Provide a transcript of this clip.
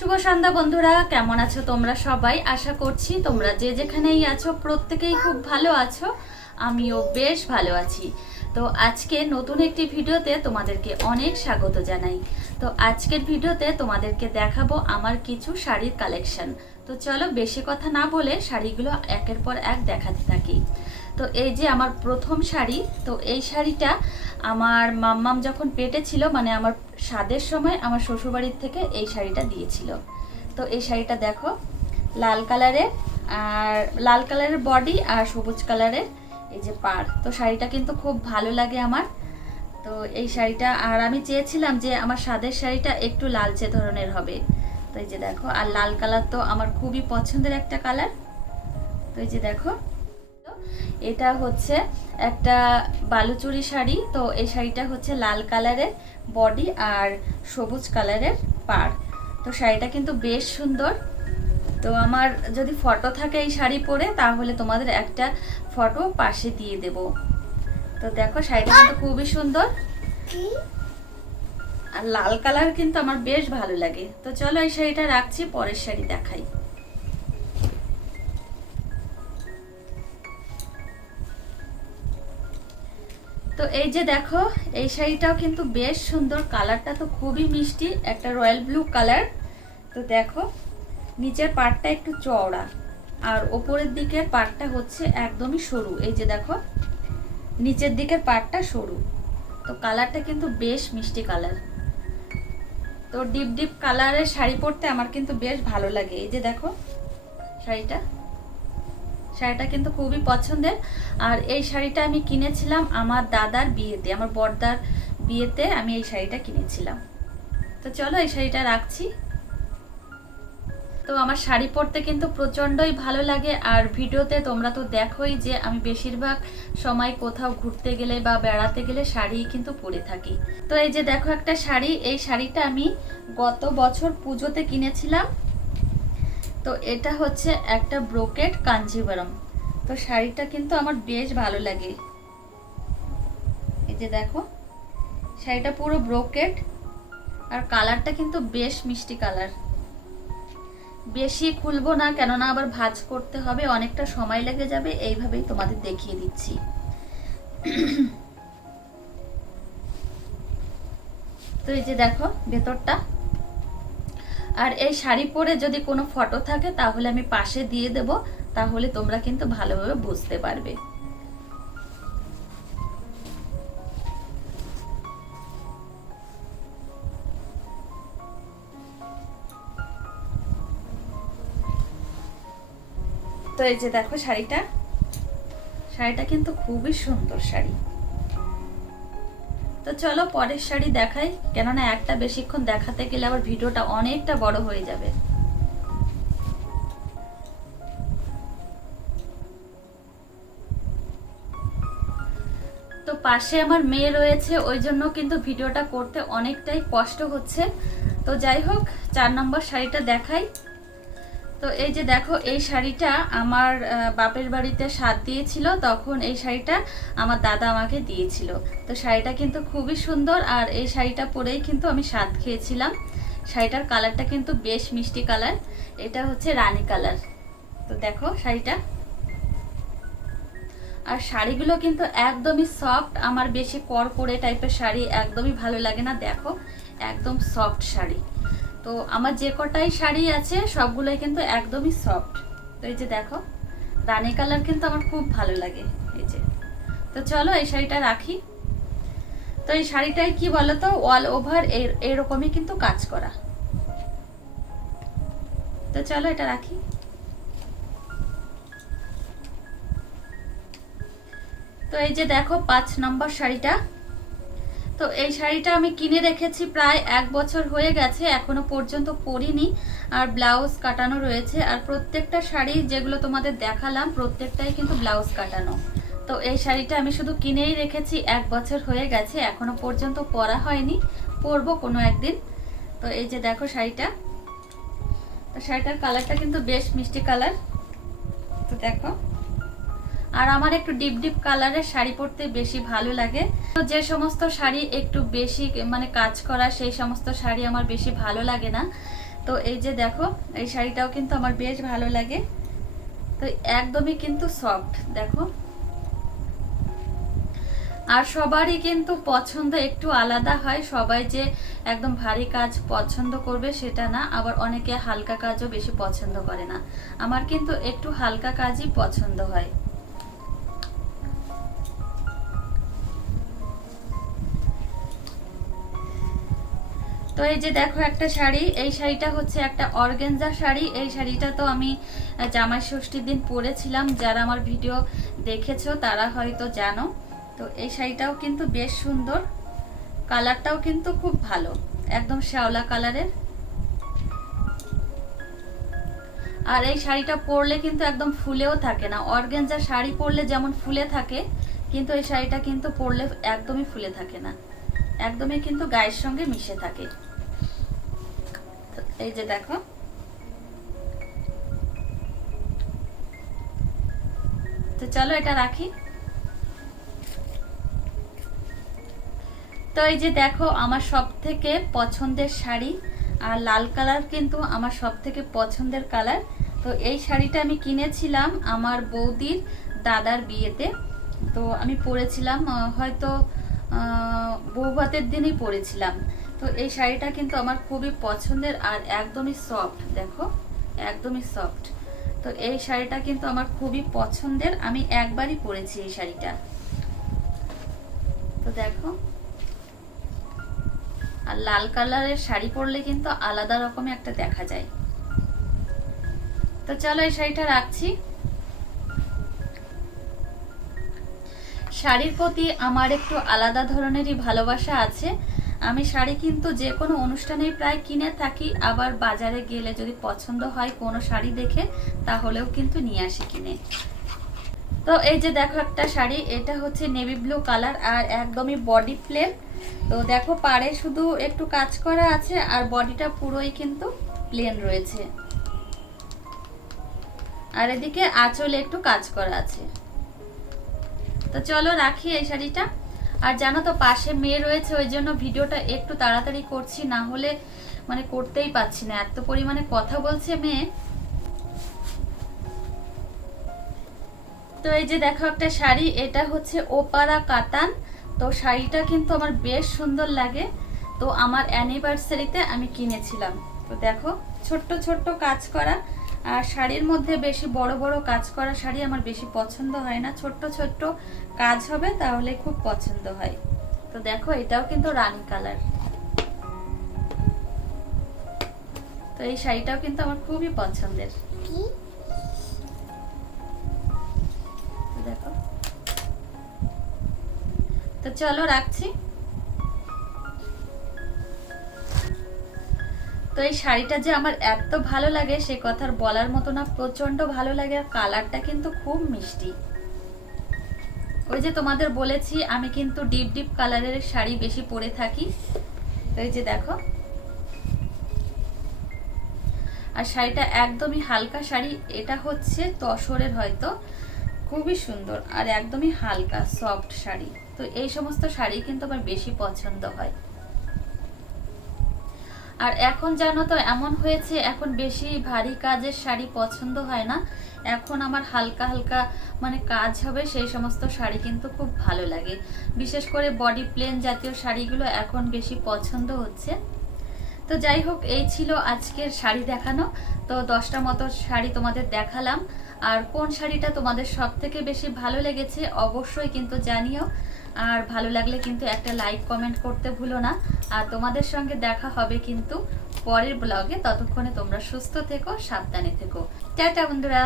শুভ সন্ধ্যা বন্ধুরা, কেমন আছো তোমরা সবাই? আশা করছি তোমরা যে যেখানেই আছো, প্রত্যেকেই খুব ভালো আছো। আমিও বেশ ভালো আছি। তো আজকে নতুন একটি ভিডিওতে তোমাদেরকে অনেক স্বাগত জানাই। তো আজকের ভিডিওতে তোমাদেরকে দেখাবো আমার কিছু শাড়ির কালেকশন। তো চলো বেশি কথা না বলে শাড়িগুলো একের পর এক দেখাতে থাকি। তো এই যে আমার প্রথম শাড়ি, তো এই শাড়িটা আমার মাম্মাম যখন পেটে ছিল মানে আমার স্বাদের সময় আমার শ্বশুরবাড়ির থেকে এই শাড়িটা দিয়েছিল। তো এই শাড়িটা দেখো, লাল কালারের আর লাল কালারের বডি আর সবুজ কালারের এই যে পাড়। তো শাড়িটা কিন্তু খুব ভালো লাগে আমার। তো এই শাড়িটা, আর আমি চেয়েছিলাম যে আমার স্বাদের শাড়িটা একটু লালচে ধরনের হবে। তো এই যে দেখো, আর লাল কালার তো আমার খুবই পছন্দের একটা কালার। তো এই যে দেখো এটা হচ্ছে একটা বালুচুরি শাড়ি তো এই শাড়িটা হচ্ছে লাল কালারের বডি আর সবুজ কালারের পাড়। তো শাড়িটা কিন্তু বেশ সুন্দর। তো আমার যদি ফটো থাকে এই শাড়ি পরে তাহলে তোমাদের একটা ফটো পাশে দিয়ে দেব। তো দেখো শাড়িটা কিন্তু খুবই সুন্দর। আর লাল কালার কিন্তু আমার বেশ ভালো লাগে। তো চলো এই শাড়িটা রাখছি পরের শাড়ি দেখাই। তো এই যে দেখো, এই শাড়িটাও কিন্তু বেশ সুন্দর। কালারটা তো খুবই মিষ্টি, একটা রয়্যাল ব্লু কালার। তো দেখো, নিচের পাটটা একটু চওড়া, আর ওপরের দিকের পাটটা হচ্ছে একদমই সরু। এই যে দেখো, নিচের দিকের পাটটা সরু। তো কালারটা কিন্তু বেশ মিষ্টি কালার। তো ডিপ ডিপ কালারের শাড়ি পরতে আমার কিন্তু বেশ ভালো লাগে। এই যে দেখো, শাড়িটা। শাড়িটা কিন্তু খুবই পছন্দের। আর এই শাড়িটা আমি কিনেছিলাম আমার দাদার বিয়েতে, আমার বড়দার বিয়েতে আমি এই শাড়িটা কিনেছিলাম। তো চলো এই শাড়িটা রাখছি। তো আমার শাড়ি পরতে কিন্তু প্রচণ্ডই ভালো লাগে, আর ভিডিওতে তোমরা তো দেখোই যে আমি বেশিরভাগ সময় কোথাও ঘুরতে গেলে বা বেড়াতে গেলে শাড়ি কিন্তু পরে থাকি। তো এই যে দেখো একটা শাড়ি, এই শাড়িটা আমি গত বছর পুজোতে কিনেছিলাম। তো এটা হচ্ছে একটা ব্রোকেট কাঞ্জিবরম তো শাড়িটা কিন্তু আমার বেশ ভালো লাগে। এই যে দেখো, শাড়িটা পুরো ব্রোকেট আর কালারটা কিন্তু বেশ মিষ্টি কালার। বেশি খুলবো না, কেননা আবার ভাজ করতে হবে, অনেকটা সময় লেগে যাবে, এইভাবেই তোমাদের দেখিয়ে দিচ্ছি। তো এই যে দেখো, ভেতরটা। আর এই শাড়ি পরে যদি কোনো ফটো থাকে, তাহলে আমি পাশে দিয়ে দেব, তাহলে তোমরা কিন্তু ভালোভাবে বুঝতে পারবে। তো এই যে দেখো শাড়িটা। শাড়িটা কিন্তু খুবই সুন্দর শাড়ি। তো চলো পরের শাড়ি দেখাই, কেননা একটা বেশিক্ষণ দেখাতে গেলে আবার ভিডিওটা অনেকটা বড় হয়ে যাবে। তো পাশে আমার মেয়ে রয়েছে, ওই জন্য কিন্তু ভিডিওটা করতে অনেকটাই কষ্ট হচ্ছে। তো যাই হোক, চার নম্বর শাড়িটা দেখাই। তো এই যে দেখো, এই শাড়িটা আমার বাপের বাড়িতে স্বাদ দিয়েছিল, তখন এই শাড়িটা আমার দাদা আমাকে দিয়েছিল। তো শাড়িটা কিন্তু খুবই সুন্দর, আর এই শাড়িটা পরেই কিন্তু আমি স্বাদ খেয়েছিলাম। শাড়িটার কালারটা কিন্তু বেশ মিষ্টি কালার, এটা হচ্ছে রানী কালার। তো দেখো শাড়িটা। আর শাড়িগুলো কিন্তু একদমই সফট, আমার বেশি করকরে টাইপের শাড়ি একদমই ভালো লাগে না, দেখো, একদম সফট শাড়ি। তো আমার যে কটাই শাড়ি আছে, সবগুলোই কিন্তু একদমই সফট তো এই যে দেখো, রানী কালার কিন্তু আমার খুব ভালো লাগে। এই যে, তো চলো এই শাড়িটা রাখি। তো এই শাড়িটাই কি বলতো অল ওভার এরকমই কিন্তু কাজ করা। তো চলো এটা রাখি। তো এই যে দেখো, পাঁচ নম্বর শাড়িটা। তো এই শাড়িটা আমি কিনে রেখেছি প্রায় এক বছর হয়ে গেছে, এখনও পর্যন্ত পরিনি। আর ব্লাউজ কাটানো রয়েছে। আর প্রত্যেকটা শাড়ি যেগুলো তোমাদের দেখালাম, প্রত্যেকটাই কিন্তু ব্লাউজ কাটানো। তো এই শাড়িটা আমি শুধু কিনেই রেখেছি, এক বছর হয়ে গেছে, এখনও পর্যন্ত পরা হয়নি। পরবো কোনো একদিন। তো এই যে দেখো শাড়িটা। তো শাড়িটার কালারটা কিন্তু বেশ মিষ্টি কালার। তো দেখো। আর আমার একটু ডিপ ডিপ কালারের শাড়ি পরতে বেশি ভালো লাগে। তো যে সমস্ত শাড়ি একটু বেশি মানে কাজ করা, সেই সমস্ত শাড়ি আমার বেশি ভালো লাগে না। তো এই যে দেখো, এই শাড়িটাও কিন্তু আমার বেশ ভালো লাগে। তো একদমই কিন্তু সফট দেখো। আর সবারই কিন্তু পছন্দ একটু আলাদা হয়। সবাই যে একদম ভারী কাজ পছন্দ করবে সেটা না, আবার অনেকে হালকা কাজও বেশি পছন্দ করে না। আমার কিন্তু একটু হালকা কাজই পছন্দ হয়। তো এই যে দেখো একটা শাড়ি, এই শাড়িটা হচ্ছে একটা অর্গেনজা শাড়ি। এই শাড়িটা তো আমি জামাই ষষ্ঠীর দিন পরেছিলাম। যারা আমার ভিডিও দেখেছ, তারা হয়তো জানো। তো এই শাড়িটাও কিন্তু বেশ সুন্দর। কালারটাও কিন্তু খুব ভালো, একদম শ্যাওলা কালারের। আর এই শাড়িটা পরলে কিন্তু একদম ফুলেও থাকে না। অর্গেনজা শাড়ি পরলে যেমন ফুলে থাকে, কিন্তু এই শাড়িটা কিন্তু পরলে একদমই ফুলে থাকে না। একদমই কিন্তু গায়ের সঙ্গে মিশে থাকে। এই যে দেখো। তো চলো এটা রাখি। তো এই যে দেখো, আমার সব থেকে পছন্দের শাড়ি, আর লাল কালার কিন্তু আমার সব থেকে পছন্দের কালার। তো এই শাড়িটা আমি কিনেছিলাম আমার বৌদির দাদার বিয়েতে। তো আমি পরেছিলাম হয়তো বৌভাতের দিনই পরেছিলাম। তো এই শাড়িটা কিন্তু আমার খুবই পছন্দের আর একদমই সফট দেখো, একদমই সফট তো এই শাড়িটা কিন্তু আমার খুবই পছন্দের, আমি একবারই পরেছি এই শাড়িটা। তো দেখো, আর লাল কালারের শাড়ি পরলে কিন্তু আলাদা রকমের একটা দেখা যায়। তো চলো এই শাড়িটা রাখছি। শাড়ির প্রতি আমার একটু আলাদা ধরনেরই ভালোবাসা আছে। আমি শাড়ি কিন্তু যে কোনো অনুষ্ঠানেই প্রায় কিনে থাকি, আবার বাজারে গেলে যদি পছন্দ হয় কোনো শাড়ি দেখে, তাহলেও কিন্তু নিয়ে আসি কিনে। তো এই যে দেখো একটা শাড়ি, এটা হচ্ছে নেভি ব্লু কালার আর একদমই বডি প্লেন। তো দেখো পাড়ে শুধু একটু কাজ করা আছে আর বডিটা পুরোই কিন্তু প্লেন রয়েছে। আর এদিকে আঁচলে একটু কাজ করা আছে। তো চলো রাখি এই শাড়িটা। আর জানো তো, পাশে মেয়ে রয়েছে, ওই জন্য ভিডিওটা একটু তাড়াতাড়ি করছি, না হলে মানে করতেই পাচ্ছি না। এত পরিমাণে কথা বলছে মেয়ে। তো এই যে দেখো একটা শাড়ি, এটা হচ্ছে ওপারা কাতান। তো শাড়িটা কিন্তু আমার বেশ সুন্দর লাগে। তো আমার অ্যানিভার্সারিতে আমি কিনেছিলাম। তো দেখো, ছোট্ট ছোট্ট কাজ করা। আর শাড়ির মধ্যে বেশি বড় বড় কাজ করা শাড়ি আমার বেশি পছন্দ হয় না। ছোট্ট ছোট্ট কাজ হবে তাহলে খুব পছন্দ হয়। তো দেখো এটাও কিন্তু রানি কালার। তো এই শাড়িটাও কিন্তু আমার খুবই পছন্দের। দেখো। তো চলো রাখছি। তো এই শাড়িটা যে আমার এত ভালো লাগে, সে কথার বলার মতো না প্রচণ্ড ভালো লাগে। আর কালারটা কিন্তু খুব মিষ্টি। ওই যে তোমাদের বলেছি, আমি কিন্তু ডিপ ডিপ কালারের শাড়ি বেশি পরে থাকি। তো এই যে দেখো। আর শাড়িটা একদমই হালকা শাড়ি, এটা হচ্ছে তসরের হয়তো। খুবই সুন্দর আর একদমই হালকা, সফট শাড়ি। তো এই সমস্ত শাড়ি কিন্তু আমার বেশি পছন্দ হয়। আর এখন জানো তো, এমন হয়েছে, এখন বেশি ভারী কাজের শাড়ি পছন্দ হয় না। এখন আমার হালকা হালকা মানে কাজ হবে, সেই সমস্ত শাড়ি কিন্তু খুব ভালো লাগে। বিশেষ করে বডি প্লেন জাতীয় শাড়িগুলো এখন বেশি পছন্দ হচ্ছে। তো যাই হোক, এই ছিল আজকের শাড়ি দেখানো। তো দশটা মতো শাড়ি তোমাদের দেখালাম। আর কোন শাড়িটা তোমাদের সব থেকে বেশি ভালো লেগেছে, অবশ্যই কিন্তু জানিও। আর ভালো লাগলে কিন্তু একটা লাইক কমেন্ট করতে ভুলো না। আর তোমাদের সঙ্গে দেখা হবে কিন্তু পরের ব্লগে ততক্ষণে তোমরা সুস্থ থেকো, সাবধানে থেকো। টাটা বন্ধুরা!